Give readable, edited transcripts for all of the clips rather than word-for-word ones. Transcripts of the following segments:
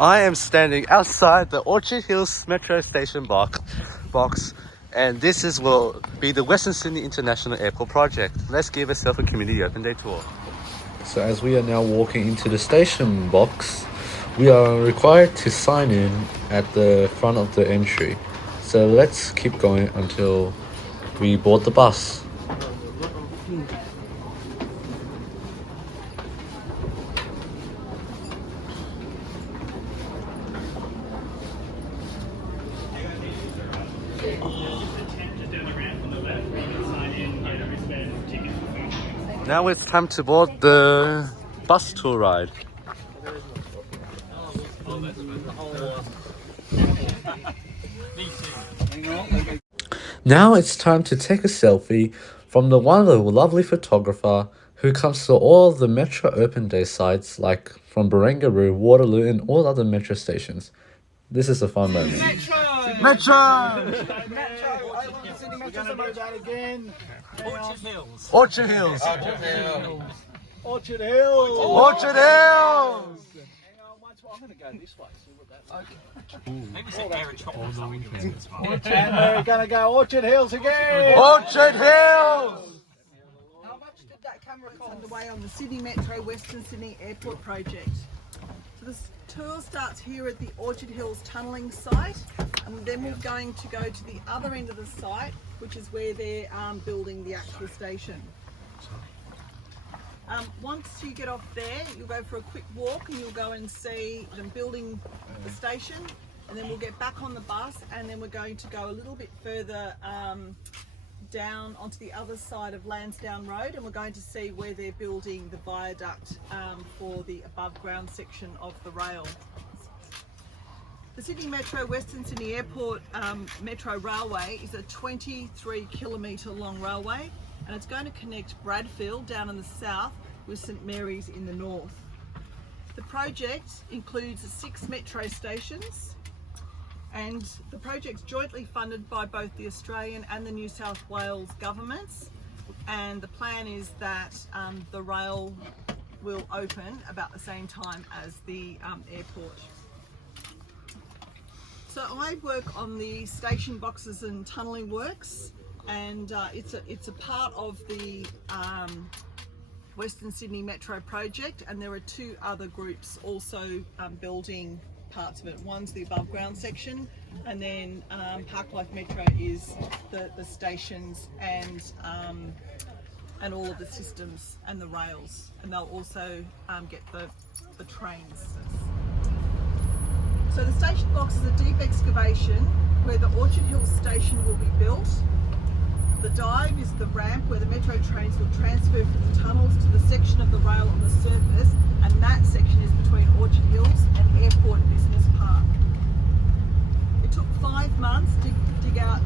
I am standing outside the Orchard Hills Metro Station box, and will be the Western Sydney International Airport project. Let's give ourselves a community open day tour. So as we are now walking into the station box, we are required to sign in at the front of the entry. So let's keep going until we board the bus. Now it's time to board the bus tour ride. Now it's time to take a selfie from the wonderful, lovely photographer who comes to all the Metro Open Day sites like from Barangaroo, Waterloo and all other Metro stations. This is a fun moment. Metro! Orchard Hills. Orchard Hills. Orchard Hills. Orchard Hills. I'm going to go this way. See what that's like. Maybe say carrot chop or something. And we're going to go Orchard Hills again. Orchard Hills. How much did that camera cost? Underway on the Sydney Metro Western Sydney Airport project. So this tour starts here at the Orchard Hills tunnelling site, and then we're going to go to the other end of the site, which is where they're building the actual station. Once you get off there, you'll go for a quick walk and you'll go and see them building the station, and then we'll get back on the bus, and then we're going to go a little bit further down onto the other side of Lansdowne Road, and we're going to see where they're building the viaduct for the above ground section of the rail. The Sydney Metro Western Sydney Airport Metro Railway is a 23-kilometre long railway, and it's going to connect Bradfield down in the south with St Mary's in the north. The project includes 6 metro stations, and the project's jointly funded by both the Australian and the New South Wales governments, and the plan is that the rail will open about the same time as the airport. So I work on the station boxes and tunnelling works, and it's a part of the Western Sydney Metro project, and there are 2 other groups also building parts of it. One's the above ground section, and then Parklife Metro is the stations and all of the systems and the rails, and they'll also get the trains. So the station box is a deep excavation where the Orchard Hills station will be built. The dive is the ramp where the metro trains will transfer from the tunnels to the section of the rail on the surface, and that section is between Orchard Hills and Airport Business Park. It took 5 months to dig out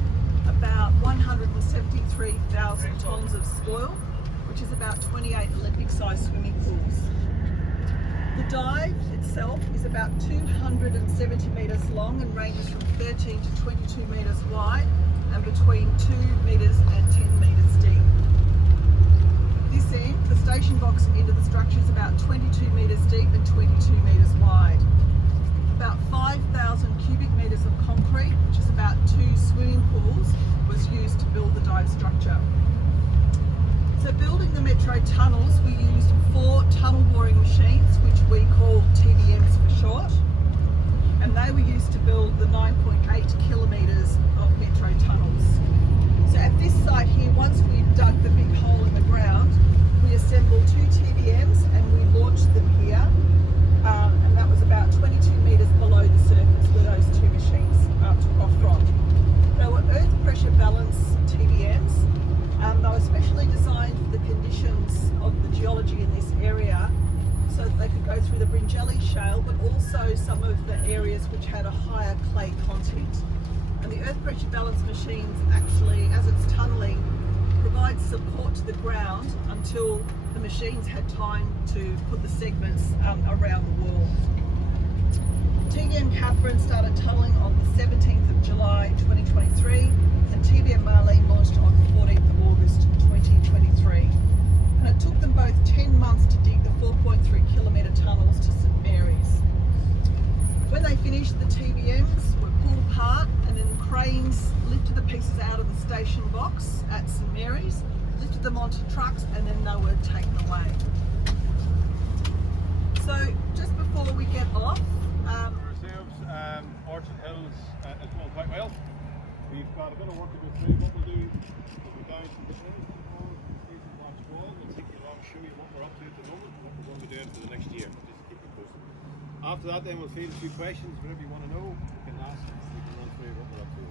about 173,000 tonnes of spoil, which is about 28 Olympic-sized swimming pools. The dive itself is about 270 metres long and ranges from 13 to 22 metres wide, and between 2 metres and 10 metres deep. This end, the station box end of the structure is about 22 metres deep and 22 metres wide. About 5,000 cubic metres of concrete, which is about 2 swimming pools, was used to build the dive structure. So building the metro tunnels, we used 4 tunnel boring machines, which we call TBMs for short, and they were used to build the 9.8 kilometres of metro tunnels. So at this site here, once we've dug the big hole in the ground, we assembled 2 TBMs and we launched them here, and that was about 22 metres below the surface where those 2 machines took off from. They were earth pressure balance TBMs. They were specially designed for the conditions of the geology in this area, so that they could go through the Bringelly shale, but also some of the areas which had a higher clay content. And the earth pressure balance machines actually, as it's tunnelling, provide support to the ground until the machines had time to put the segments around the world. TBM Catherine started tunnelling on the 17th of July 2023, and TBM Marlene launched on the 14th of August 2023. And it took them both 10 months to dig the 4.3 kilometre tunnels to St Mary's. they finished, the TVMs were pulled apart and then cranes lifted the pieces out of the station box at St Mary's, lifted them onto trucks, and then they were taken away. So just before we get off, Ourselves, Orchard Hills is going quite well. We've got a bit of work to go through. What we'll do is we'll go to the station box wall. We'll take you along, show you what we're up to at the moment, what we're going to be doing for the next year. Just to keep you posted. After that, then we'll field a few questions. Whatever you want to know, you can ask. We can run through what we're up to.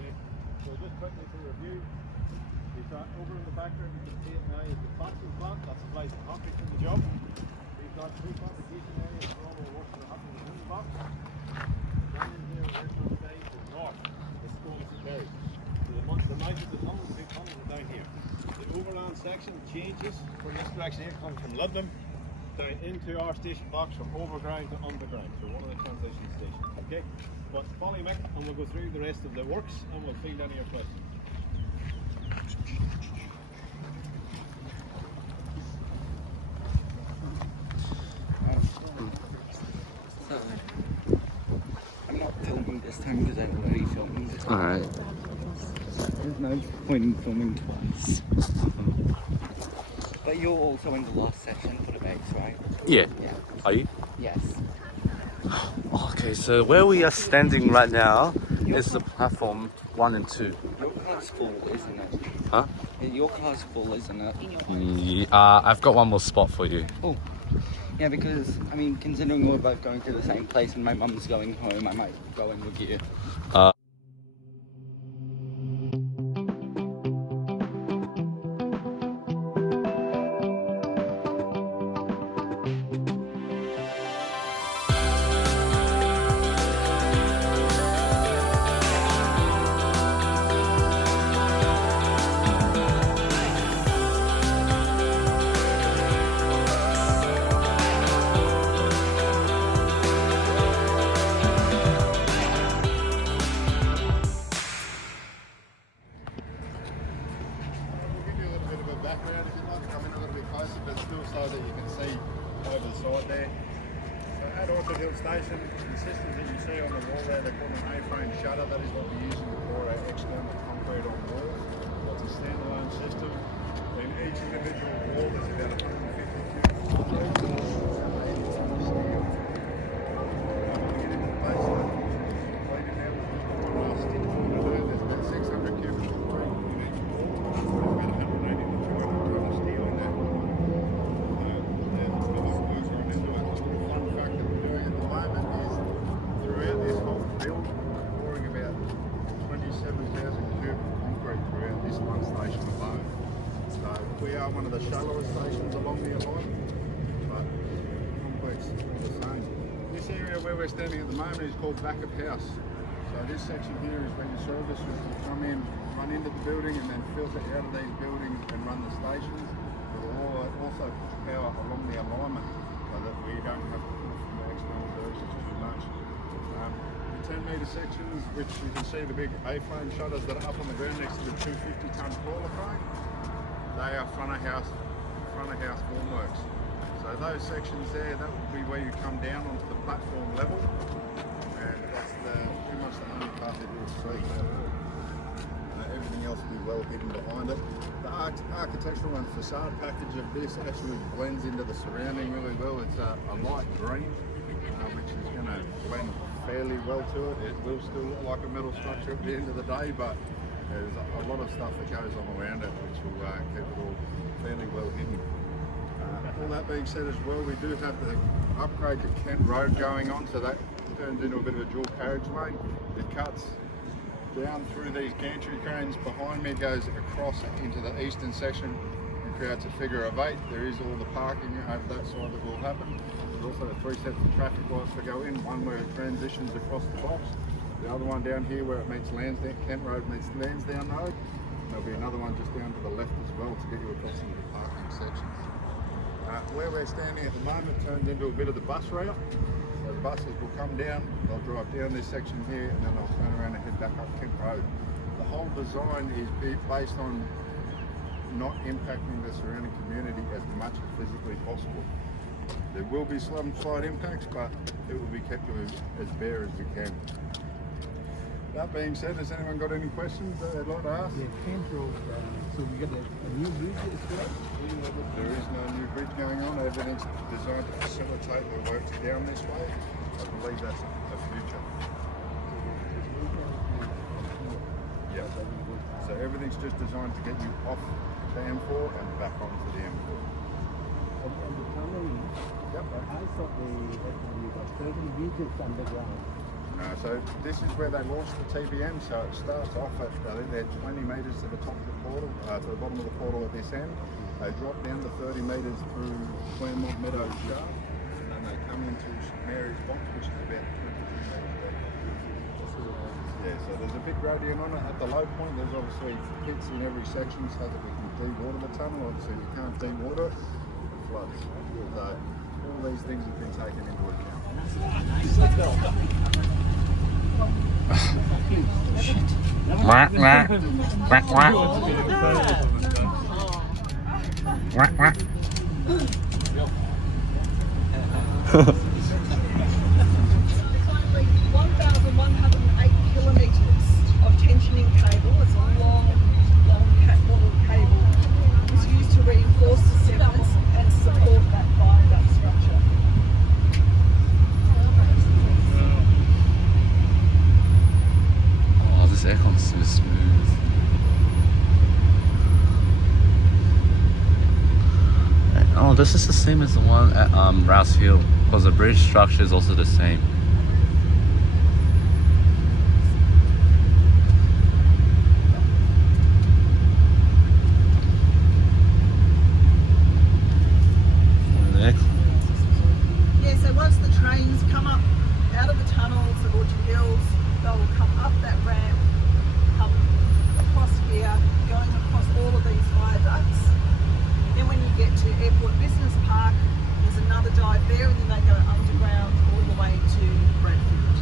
Okay. So just quickly to review. We've got over in the background, you can see it now is the patching plant. That supplies the concrete to the job. We've got two fabrication areas for all our work that are happening in the box. Down in here, we're going to stay to the north. This is going to St Mary's. So the mouth of the tunnel, the big tunnel is down here. The overland section changes from this direction here, comes from Ludlam down into our station box from overground to underground. So one of the transition stations. Okay? But follow me and we'll go through the rest of the works and we'll field any of your questions. I'm not filming this time because I've already filmed. Alright. There's no point in filming twice. But you're also in the last section for the bags, right? Yeah. Yeah. Are you? Yes. Okay, so where we are standing right now is the platform 1 and 2. Your car's full, isn't it? Huh? Your car's full, isn't it? Yeah, I've got one more spot for you. Oh. Yeah, because, I mean, considering we're both going to the same place and my mum's going home, I might go in with you. We'll give you a little bit of a background if you'd like to come in a little bit closer, but still so that you can see over the side there. So at Orchard Hill Station, the systems that you see on the wall there, they're called an A-frame shutter. That is what we're using to pour our external concrete on walls. That's a standalone system. In each individual wall, there's about 150 cubic concrete. There's about 600 cubic concrete in each wall. There's about 180 to 200 ton of steel in there. There's a lot of work thrown into it. The fun fact that we're doing at the moment is throughout this whole build, we're pouring about 27,000 cubic of concrete throughout this one station alone. So we are one of the shallowest stations along the alignment, but complex all the same. This area where we're standing at the moment is called back of house. So this section here is when your service will come in, run into the building and then filter out of these buildings and run the stations. It will also push power along the alignment so that we don't have to pull from the external services too much. The 10-metre sections, which you can see the big A-frame shutters that are up on the ground next to the 250-tonne crawler crane, they are front of house formworks. So those sections there, that will be where you come down onto the platform level, and that's pretty much the only part that you'll see. Everything else will be well hidden behind it. The architectural and facade package of this actually blends into the surrounding really well. It's a light green, which is going to blend fairly well to it. It will still look like a metal structure at the end of the day, but there's a lot of stuff that goes on around it which will keep it all fairly well hidden. All that being said as well, we do have the upgrade to Kent Road going on, so that turns into a bit of a dual carriageway. It cuts down through these gantry cranes behind me, goes across into the eastern section and creates a figure of 8. There is all the parking over that side that will happen. There's also 3 sets of traffic lights to go in, one where it transitions across the box, the other one down here where it meets Lansdowne, Kent Road meets Lansdowne Road. There'll be another one just down to the left as well to get you across into the parking sections. Where we're standing at the moment turns into a bit of the bus route. So the buses will come down, they'll drive down this section here, and then they'll turn around and head back up Kent Road. The whole design is based on not impacting the surrounding community as much as physically possible. There will be some slight impacts, but it will be kept as bare as we can. That being said, has anyone got any questions that they'd like to ask? Yeah, Canfield, so we got a new bridge as well? There is no new bridge going on. Everything's designed to facilitate the works down this way. I believe that's the future. Yeah. So everything's just designed to get you off the M4 and back onto the M4. And the tunnel, Yep. I saw you got 30 meters underground. So this is where they launched the TBM. So it starts off at, I think they're 20 metres to the top of the portal, to the bottom of the portal at this end. They drop down to 30 metres through Claremont Meadows Shaft, and then they come into St Mary's Box, which is about 22 metres deep. Yeah, so there's a big gradient on it. At the low point, there's obviously pits in every section so that we can de-water the tunnel. Obviously, we can't de-water it, it floods. So all these things have been taken into account. Quack, quack. Quack, quack. Quack, quack. Currently 1,108 kilometres of tensioning cable. It's a long catwalk cable. It's used to reinforce the segments and support that viaduct structure. Oh, this aircon's so smooth. Oh, this is the same as the one at Rouse Hill, because the bridge structure is also the same. Yeah, so once the trains come up out of the tunnels at Orchard Hills, they'll come up that ramp, come across here, going across all of these viaducts. Then when you get to Airport Business Park, there's another dive there, and then they go underground all the way to Bradford.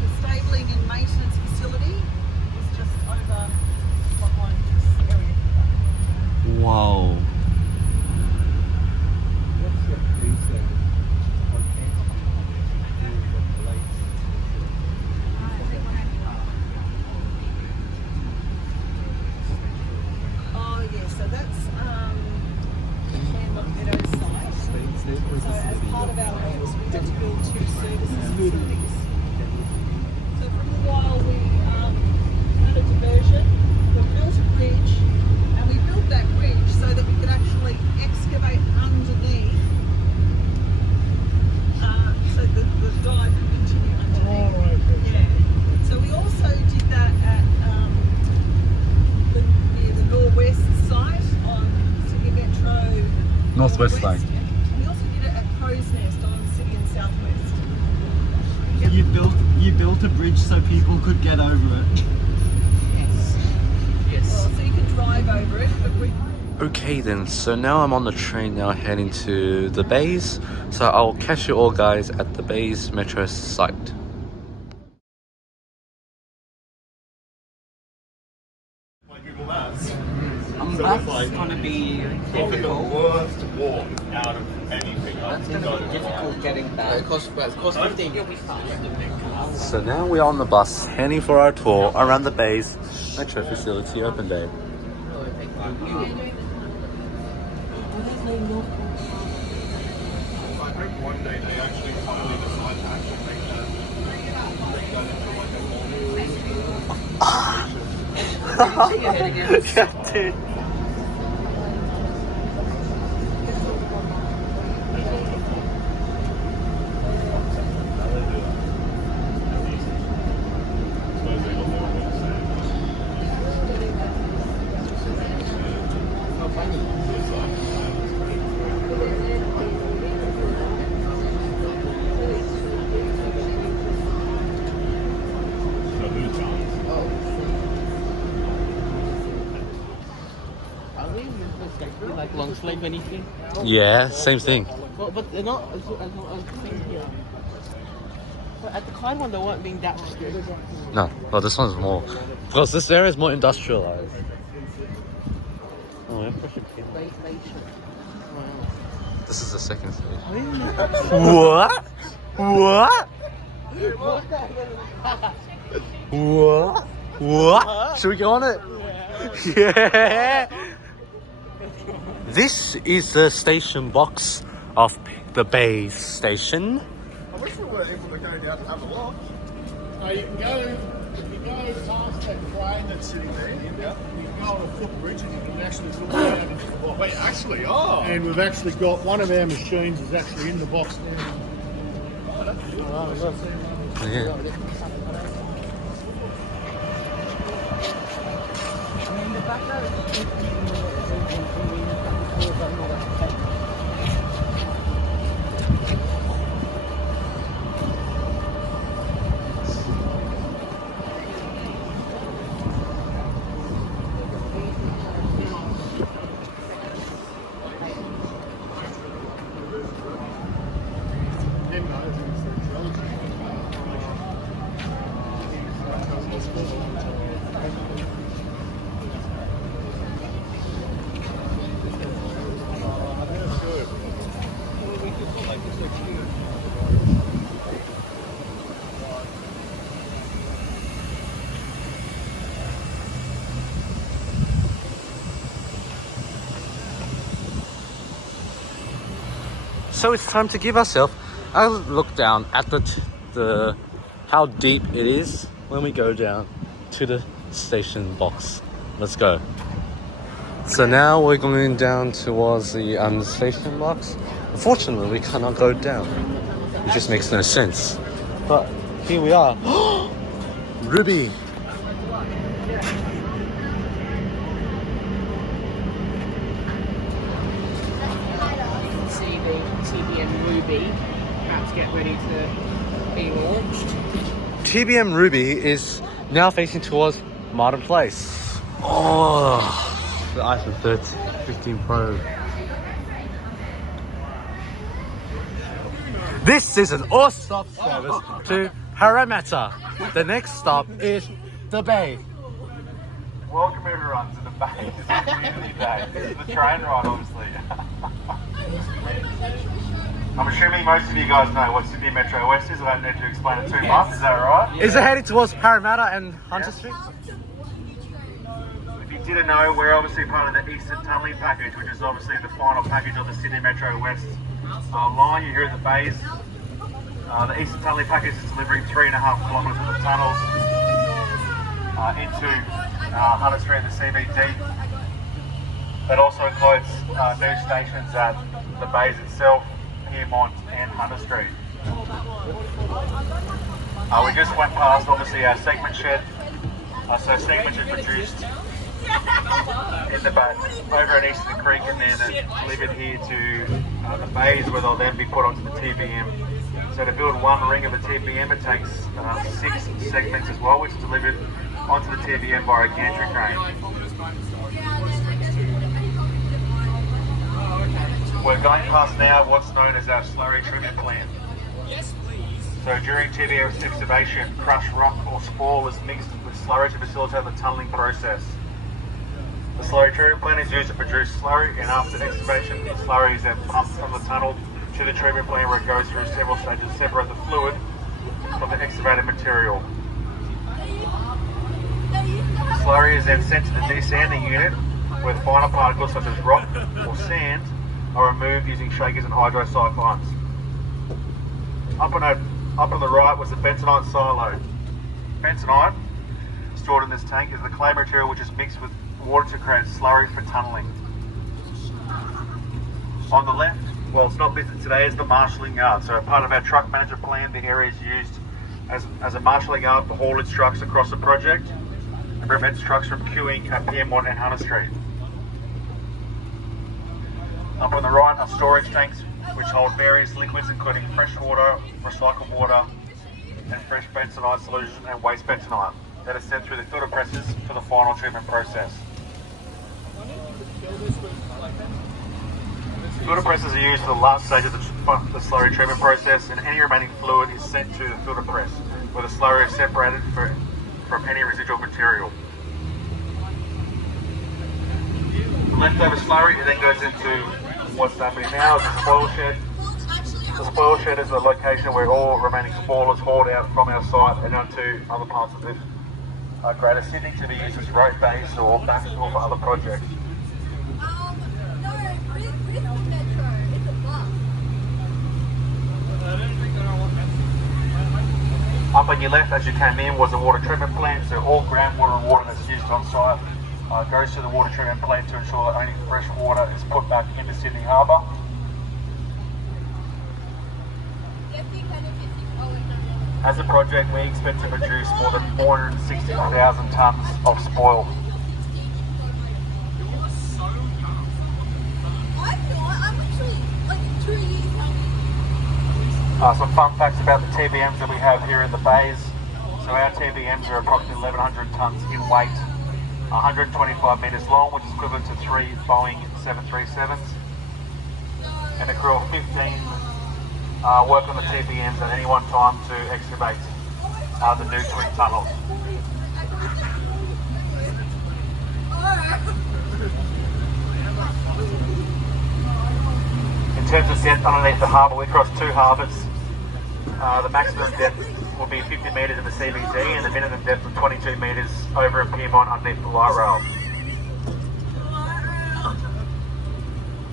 The stabling and maintenance facility is just over behind this area. Wow. What's your reason on the lights? Oh yeah, so that's Claremont Meadows site. So as part of our reps, we had to build 2 services facilities. So for a little while we had a diversion, we built a bridge, and we built that bridge so that we could actually excavate underneath, so that the dive could continue underneath. Yeah. So we also did that at near the Norwest site on City Metro Northwest side. We also did it at Crow's Nest on City and Southwest. You built a bridge so people could get over it. Well, so you can drive over it, but we Okay then, so now I'm on the train now heading to the Bays. So I'll catch you all guys at the Bays Metro site. That's gonna be difficult. Worst walk out of anything. That's gonna be difficult getting back. Cost 15. You'll be fine. So now we're on the bus heading for our tour around the Bays Metro Facility Open Day. I hope one day they actually finally decide to actually make that. Yeah, dude. Are they like long sleeve anything? Yeah, same thing. Well, but they're not as same here. But at the Clyde one, they weren't being that strict. No, well this one's more, because this area is more industrialized. Oh, yeah, push it in. Station. This is the second stage. What? What? What? What? Should we go on it? Yeah. This is the station box of the Bay Station. I wish we were able to go down and have a look. No, you can go, if you go past that crane that's sitting there, you can go on a footbridge and you can actually look down into the box. Wait, actually, And we've actually got, one of our machines is actually in the box now. Yeah. So it's time to give ourselves a look down at the how deep it is when we go down to the station box. Let's go. So now we're going down towards the station box. Unfortunately, we cannot go down. It just makes no sense. But here we are. Ruby. TBM Ruby, about to get ready to be launched. TBM Ruby is now facing towards Martin Place. Oh, the iPhone 15 Pro. This is an all-stop service to Parramatta. The next stop is the Bay. Welcome everyone to the Bay Community Day. This is the train ride, obviously. I'm assuming most of you guys know what Sydney Metro West is. I don't need to explain it too much. Is that right? Is it heading towards Parramatta and Hunter Street? If you didn't know, we're obviously part of the Eastern Tunnelling Package, which is obviously the final package of the Sydney Metro West line. You're here at the Bays. The Eastern Tunnelling Package is delivering 3.5 kilometres of the tunnels into Hunter Street and the CBD. That also includes new stations at the Bays itself, Piermont and Hunter Street. We just went past obviously our segment shed. So segments are produced in the bay over at Eastern Creek and then delivered here to the Bays where they'll then be put onto the TBM. So to build one ring of a TBM it takes 6 segments as well, which is delivered onto the TBM via a gantry crane. We're going past now what's known as our slurry treatment plant. So during TBM's excavation, crushed rock or spall is mixed with slurry to facilitate the tunnelling process. The slurry treatment plant is used to produce slurry, and after excavation, the slurry is then pumped from the tunnel to the treatment plant where it goes through several stages to separate the fluid from the excavated material. Slurry is then sent to the desanding unit where finer particles such as rock or sand are removed using shakers and hydrocyclones. Up on the right was the bentonite silo. Bentonite, stored in this tank, is the clay material which is mixed with water to create slurry for tunnelling. On the left, well, it's not listed today, is the marshalling yard. So part of our truck manager plan, the area is used as a marshalling yard for haulage trucks across the project and prevents trucks from queuing at Piermont and Hunter Street. Up on the right are storage tanks which hold various liquids including fresh water, recycled water and fresh bentonite solution and waste bentonite that is sent through the filter presses for the final treatment process. Filter presses are used for the last stage of the slurry treatment process, and any remaining fluid is sent to the filter press where the slurry is separated from any residual material. leftover slurry, it then goes into what's happening now is the spoil shed. The spoil shed is a location where all remaining spoil is hauled out from our site and onto other parts of the Greater Sydney to be used as road base or backfill for other projects. No, Brisbane Metro. It's a bus. Up on your left as you came in was a water treatment plant, so all groundwater and water that's used on site goes to the water treatment plant to ensure that only fresh water is put back into Sydney Harbour. As a project, we expect to produce more than 460,000 tonnes of spoil. Some fun facts about the TBMs that we have here in the bays. So our TBMs are approximately 1,100 tonnes in weight, 125 metres long, which is equivalent to 3 Boeing 737s, and a crew of 15 work on the TBMs at any one time to excavate the new twin tunnels. In terms of depth underneath the harbour, we cross 2 harbours. The maximum depth will be 50 metres in the CBD and the minimum depth of 22 metres over in Piedmont underneath the light rail.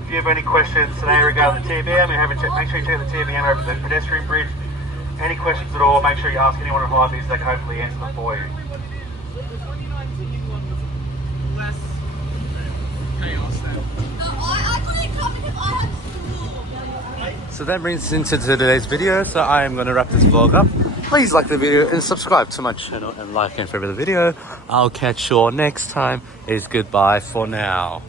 If you have any questions today regarding the TBM, make sure you check the TBM over the pedestrian bridge. Any questions at all, make sure you ask anyone in Highby so they can hopefully answer them for you. The 2019 one was less chaos then. I couldn't come because I had school. So that brings us into today's video. So I am going to wrap this vlog up. Please like the video and subscribe to my channel and like and favorite the video. I'll catch you all next time. It's goodbye for now.